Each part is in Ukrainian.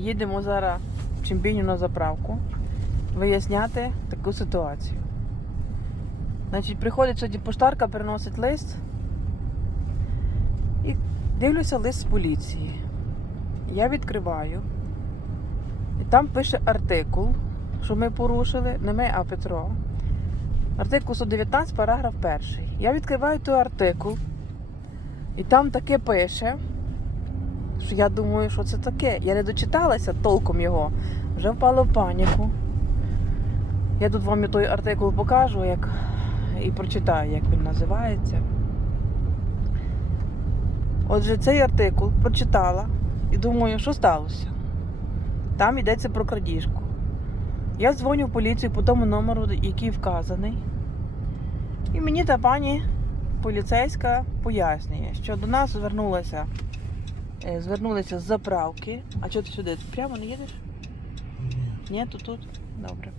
їдемо зараз в Чемпіню на заправку виясняти таку ситуацію. Значить, приходить сьогодні поштарка, приносить лист. І дивлюся лист з поліції. Я відкриваю. І там пише артикул, що ми порушили, не ми, а Петро. Артикул 119, параграф 1. Я відкриваю той артикул, і там таке пише, що я думаю, що це таке. Я не дочиталася толком його, вже впала в паніку. Я тут вам і той артикул покажу, як і прочитаю, як він називається. Отже, цей артикул прочитала і думаю, що сталося. Там йдеться про крадіжку. Я дзвоню в поліцію по тому номеру, який вказаний. І мені та пані поліцейська пояснює, що до нас звернулася, звернулися з заправки. А чого ти сюди? Прямо не їдеш? Ні, то тут? Добре.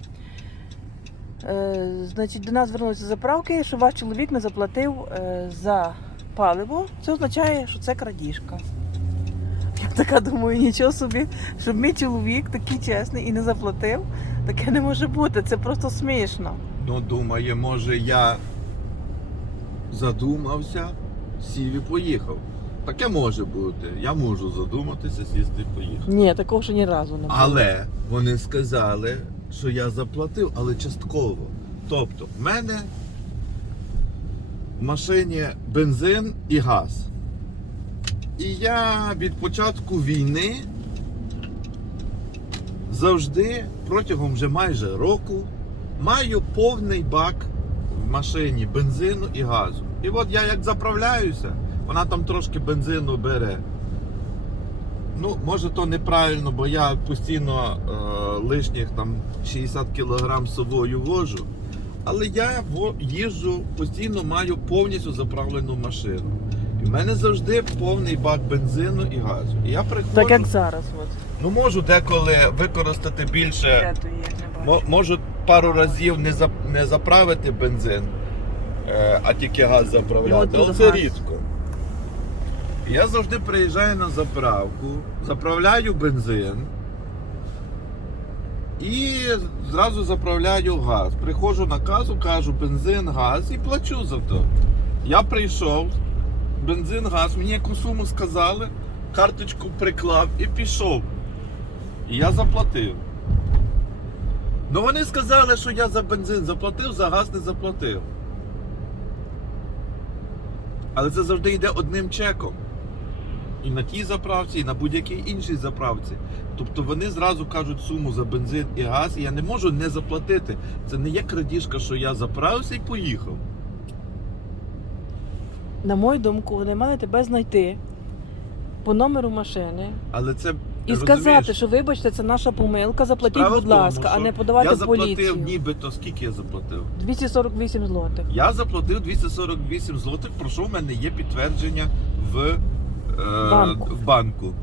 Е, значить, до нас звернулися з заправки, що ваш чоловік не заплатив е, за паливо. Це означає, що це крадіжка. Я така думаю, нічого собі, щоб мій чоловік такий чесний і не заплатив. Таке не може бути, це просто смішно. Ну, думає, може я задумався, сів і поїхав. Таке може бути. Я можу задуматися, сісти і поїхати. Ні, такого ще ні разу не було. Але вони сказали, що я заплатив, але частково. Тобто, в мене в машині бензин і газ. І я від початку війни завжди протягом вже майже року маю повний бак в машині бензину і газу. І от я як заправляюся, вона там трошки бензину бере. Ну, може то неправильно, бо я постійно е, лишніх там 60 кг з собою вожу. Але я їжджу, постійно маю повністю заправлену машину. І в мене завжди повний бак бензину і газу. І я приходжу, Так як зараз, от. ну можу деколи використати більше, мо- можу пару разів не, зап- не заправити бензин, е, а тільки газ заправляти. Але це рідко. Я завжди приїжджаю на заправку, заправляю бензин і зразу заправляю газ. Приходжу на касу, кажу бензин, газ і плачу за то. Я прийшов, бензин, газ, мені яку суму сказали, карточку приклав і пішов. І я заплатив. Ну вони сказали, що я за бензин заплатив, за газ не заплатив. Але це завжди йде одним чеком. І на тій заправці, і на будь-якій іншій заправці. Тобто вони зразу кажуть суму за бензин і газ, і я не можу не заплатити. Це не є крадіжка, що я заправився і поїхав. На мою думку, вони мали тебе знайти по номеру машини Але це і розумієш, сказати, що вибачте, це наша помилка, заплатіть, справа будь тому, ласка, а не подавати Я в поліцію. заплатив нібито скільки я заплатив? 248 злотих. Я заплатив 248 злотих, про що в мене є підтвердження в, Банку. в банку.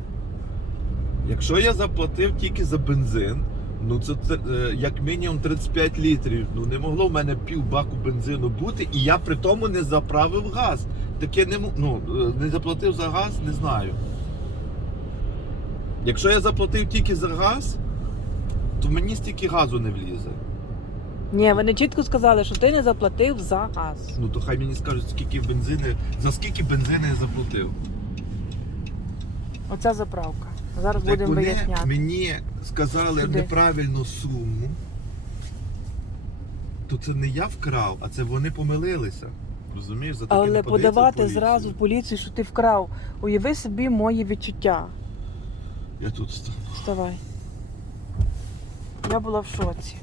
Якщо я заплатив тільки за бензин, ну це, е, як мінімум 35 літрів. Ну не могло в мене пів баку бензину бути, і я при тому не заправив газ. Таке не ну, е, не заплатив за газ, не знаю. Якщо я заплатив тільки за газ, то мені стільки газу не влізе. Ні, вони чітко сказали, що ти не заплатив за газ. Ну то хай мені скажуть, скільки бензини, за скільки бензину я заплатив. Оця заправка. Зараз Так будемо вони виясняти. мені сказали Сюди. неправильну суму, то це не я вкрав, а це вони помилилися. Розумієш, за таке Але не подається в подавати поліцію. зразу в поліцію, що ти вкрав. Уяви собі мої відчуття. Я тут стану. Вставай. Я була в шоці.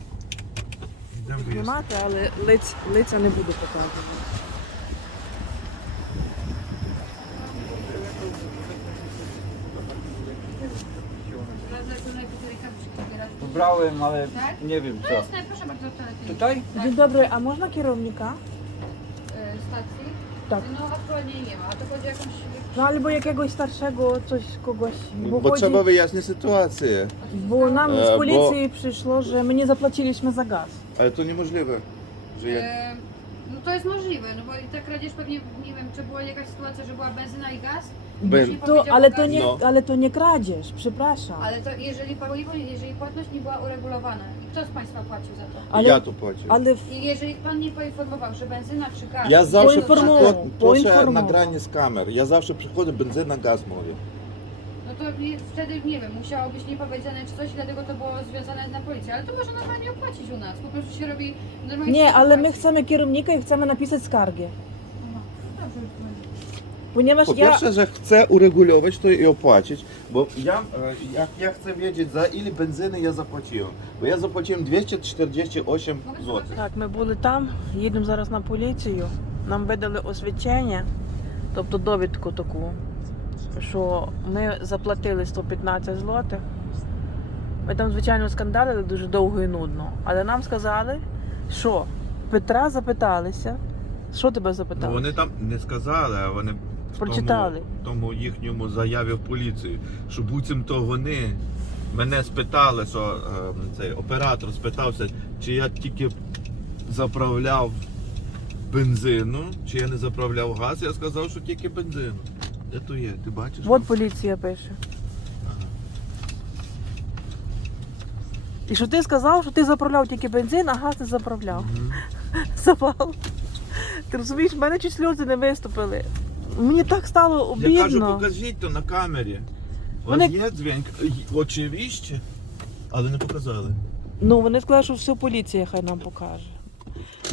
Йдемо. Знімати, але лиць, лиця не буду показувати. Brałem, ale Tak? nie wiem To co. jest, proszę bardzo, toalety. Tutaj? Dzień dobry, a można kierownika? E, stacji? Tak. No aktualnie nie ma, to chodzi o jakąś... No albo jakiegoś starszego, coś kogoś. Bo, Бо chodzi, trzeba wyjaśnić sytuację. bo nam E, z bo- policji przyszło, że my nie zapłaciliśmy za gaz. Ale to niemożliwe, że ja... E, No to jest możliwe, no bo i ta kradzież pewnie, nie wiem, czy była jakaś sytuacja, że była benzyna i gaz? Nie To, powiedział ale, to nie, No. ale to nie kradzież, przepraszam. Ale to jeżeli paliwo, jeżeli płatność nie była uregulowana i kto z Państwa płacił za to? Ale, Ja to płacę. ale w, I jeżeli Pan nie poinformował, że benzyna czy gaz... Ja zawsze Poinformował, przychodzę, proszę poinformował. nagranie z kamer. Ja zawsze przychodzę, benzyna, gaz mówię No to nie, wtedy, nie wiem, musiało być niepowiedziane czy coś, dlatego to było związane na policję. Ale to można normalnie opłacić u nas. Po prostu się robi normalnie... nie, się ale my opłaci. chcemy kierownika i chcemy napisać skargę. Aha, Dobrze, już będzie. Ponieważ Po ja... pierwsze, że chcę uregulować to i opłacić, bo ja, e, ja, ja chcę wiedzieć, za ile benzyny ja zapłaciłem. Bo ja zapłaciłem 248 Mogę zł. zobaczyć? Так, ми були там, їдемо зараз на поліцію. Нам видали освідчення, тобто довідку таку, Що ми заплатили 115 злотих. Ми там, звичайно, скандалили дуже довго і нудно. Але нам сказали, що Петра запиталися. Що тебе Ну, запитали? вони там не сказали, а вони в Прочитали. Тому, тому їхньому заяві в поліцію, що буцімто вони мене спитали, що е, цей оператор спитався, чи я тільки заправляв бензину, чи я не заправляв газ. Я сказав, що тільки бензину. Де то є? Ти бачиш? От поліція пише. І що ти сказав, що ти заправляв тільки бензин, а газ не заправляв. Мгм. Завал. Ти розумієш, в мене чуть сльози не виступили. Мені так стало Я кажу, покажіть то на камері. У Вони- є дзвінк? Очевидно, але не показали. Ну, вони сказали, що все поліція хай нам покаже.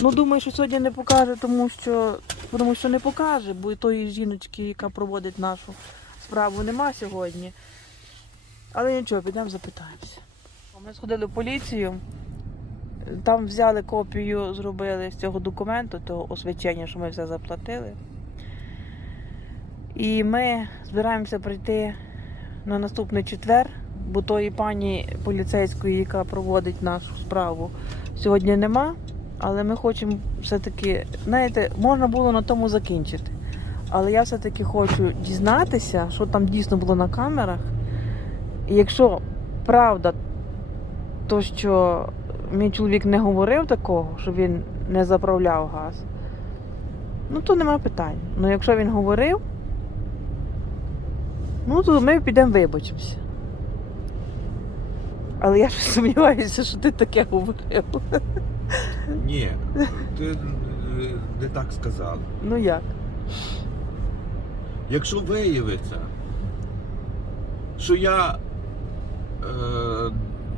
Ну, думаю, що сьогодні не покаже, тому що, тому що не покаже, бо і тої жіночки, яка проводить нашу справу, нема сьогодні. Але нічого, підемо запитаємося. Ми сходили в поліцію, там взяли копію, зробили з цього документу, того освідчення, що ми все заплатили. І ми збираємося прийти на наступний четвер, бо тої пані поліцейської, яка проводить нашу справу, сьогодні нема. Але ми хочемо все-таки, знаєте, можна було на тому закінчити. Але я все-таки хочу дізнатися, що там дійсно було на камерах. І якщо правда, то що мій чоловік не говорив такого, що він не заправляв газ, ну то нема питань. Ну якщо він говорив, ну то ми підемо вибачимося. Але я ж сумніваюся, що ти таке говорив. Ні, ти е, не так сказала. Ну як? Якщо виявиться, що я е,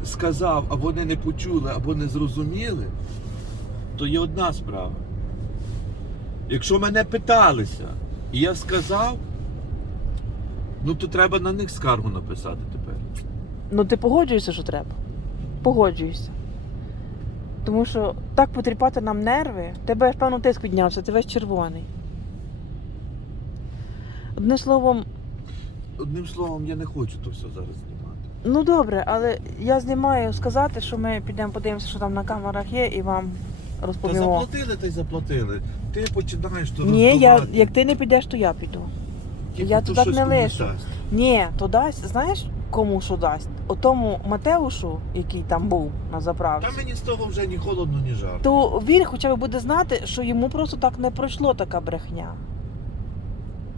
сказав, а вони не почули, або не зрозуміли, то є одна справа. Якщо мене питалися, і я сказав, ну то треба на них скаргу написати тепер. Ну ти погоджуєшся, що треба? Погоджуєшся. Тому що так потріпати нам нерви, тебе ж певно тиск піднявся, ти весь червоний. Одним словом, Одним словом, я не хочу то все зараз знімати. ну добре, але я знімаю сказати, що ми підемо подивимося, що там на камерах є, і вам Та розповімо. заплатили, та й заплатили. Ти починаєш то Ні, я, роздувати. як ти не підеш, то я піду. Тільки я то щось не комусь лишу. дасть. Ні, то дасть, знаєш, кому що дасть? Отому Матеушу, який там був на заправці. Та мені з того вже ні холодно, ні жарко. то він хоча б буде знати, що йому просто так не пройшло така брехня.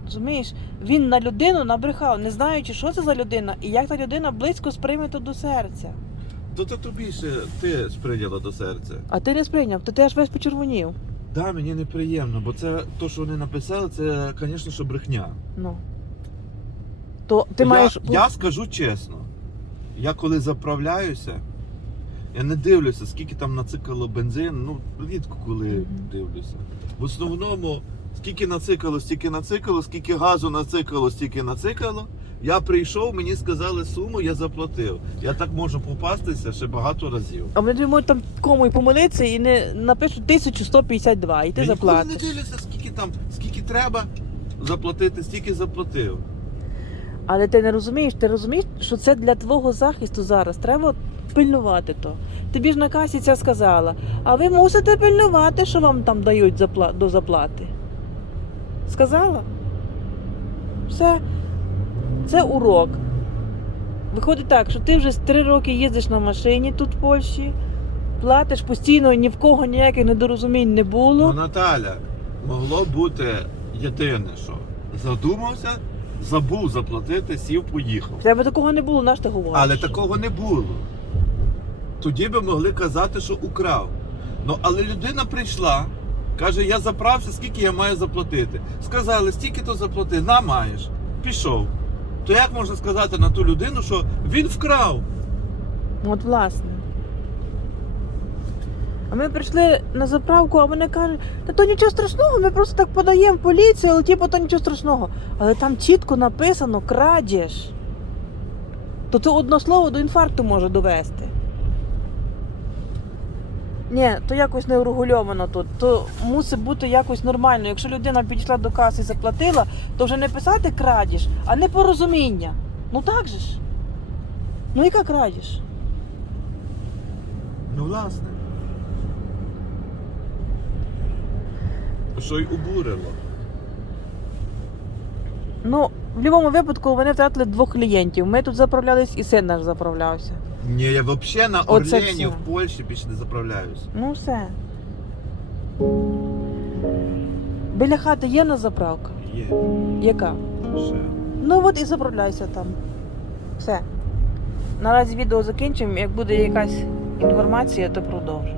Розумієш, він на людину набрехав, не знаючи, що це за людина і як та людина близько сприйме то до серця. То це тобі ще ти сприйняла до серця. А ти не сприйняв, то ти теж весь почервонів. Да, мені неприємно, бо це то, що вони написали, це, звісно, що брехня. Ну. То ти я, маєш. я скажу чесно, я коли заправляюся, я не дивлюся, скільки там нацикало бензин, ну рідко коли дивлюся. В основному, скільки нацикало, стільки нацикало, скільки газу нацикало, стільки нацикало. Я прийшов, мені сказали суму, я заплатив. Я так можу попастися ще багато разів. А вони можуть там кому і помилитися і не напишуть 1152, і ти я заплатиш. не дивлюся, скільки там, скільки треба заплатити, стільки заплатив. Але ти не розумієш, ти розумієш, що це для твого захисту зараз. Треба пильнувати то. Тобі ж на касі ця сказала, а ви мусите пильнувати, що вам там дають запла... до заплати. Сказала? Все. Це урок. Виходить так, що ти вже з три роки їздиш на машині тут в Польщі, платиш постійно, ні в кого ніяких недорозумінь не Ну, було. Наталя, могло бути єдине, що задумався, забув заплатити, сів, поїхав. Тебе такого не було, наш ти говориш. Але такого не було. Тоді би могли казати, що украв. Ну, але людина прийшла, каже, я заправся, скільки я маю заплатити. Сказали, стільки то заплати, на маєш. Пішов. То як можна сказати на ту людину, що він вкрав? От власне. А ми прийшли на заправку, а вони кажуть, та то нічого страшного, ми просто так подаємо поліцію, але типу то нічого страшного. Але там чітко написано крадіж. То це одно слово до інфаркту може довести. Ні, то якось не урегульовано тут. То мусить бути якось нормально. Якщо людина підійшла до каси і заплатила, то вже не писати крадіж, а непорозуміння. Ну так же ж. Ну яка крадіж? Ну, власне. Що й обурило. Ну, в будь-якому випадку вони втратили двох клієнтів. Ми тут заправлялись і син наш заправлявся. Ні, я взагалі на Оце Орлені все. в Польщі більше не заправляюсь. Ну все. Біля хати є на заправка? Є. Яка? Ще. Ну от і заправляйся там. Все. Наразі відео закінчимо. Як буде якась інформація, то продовжимо.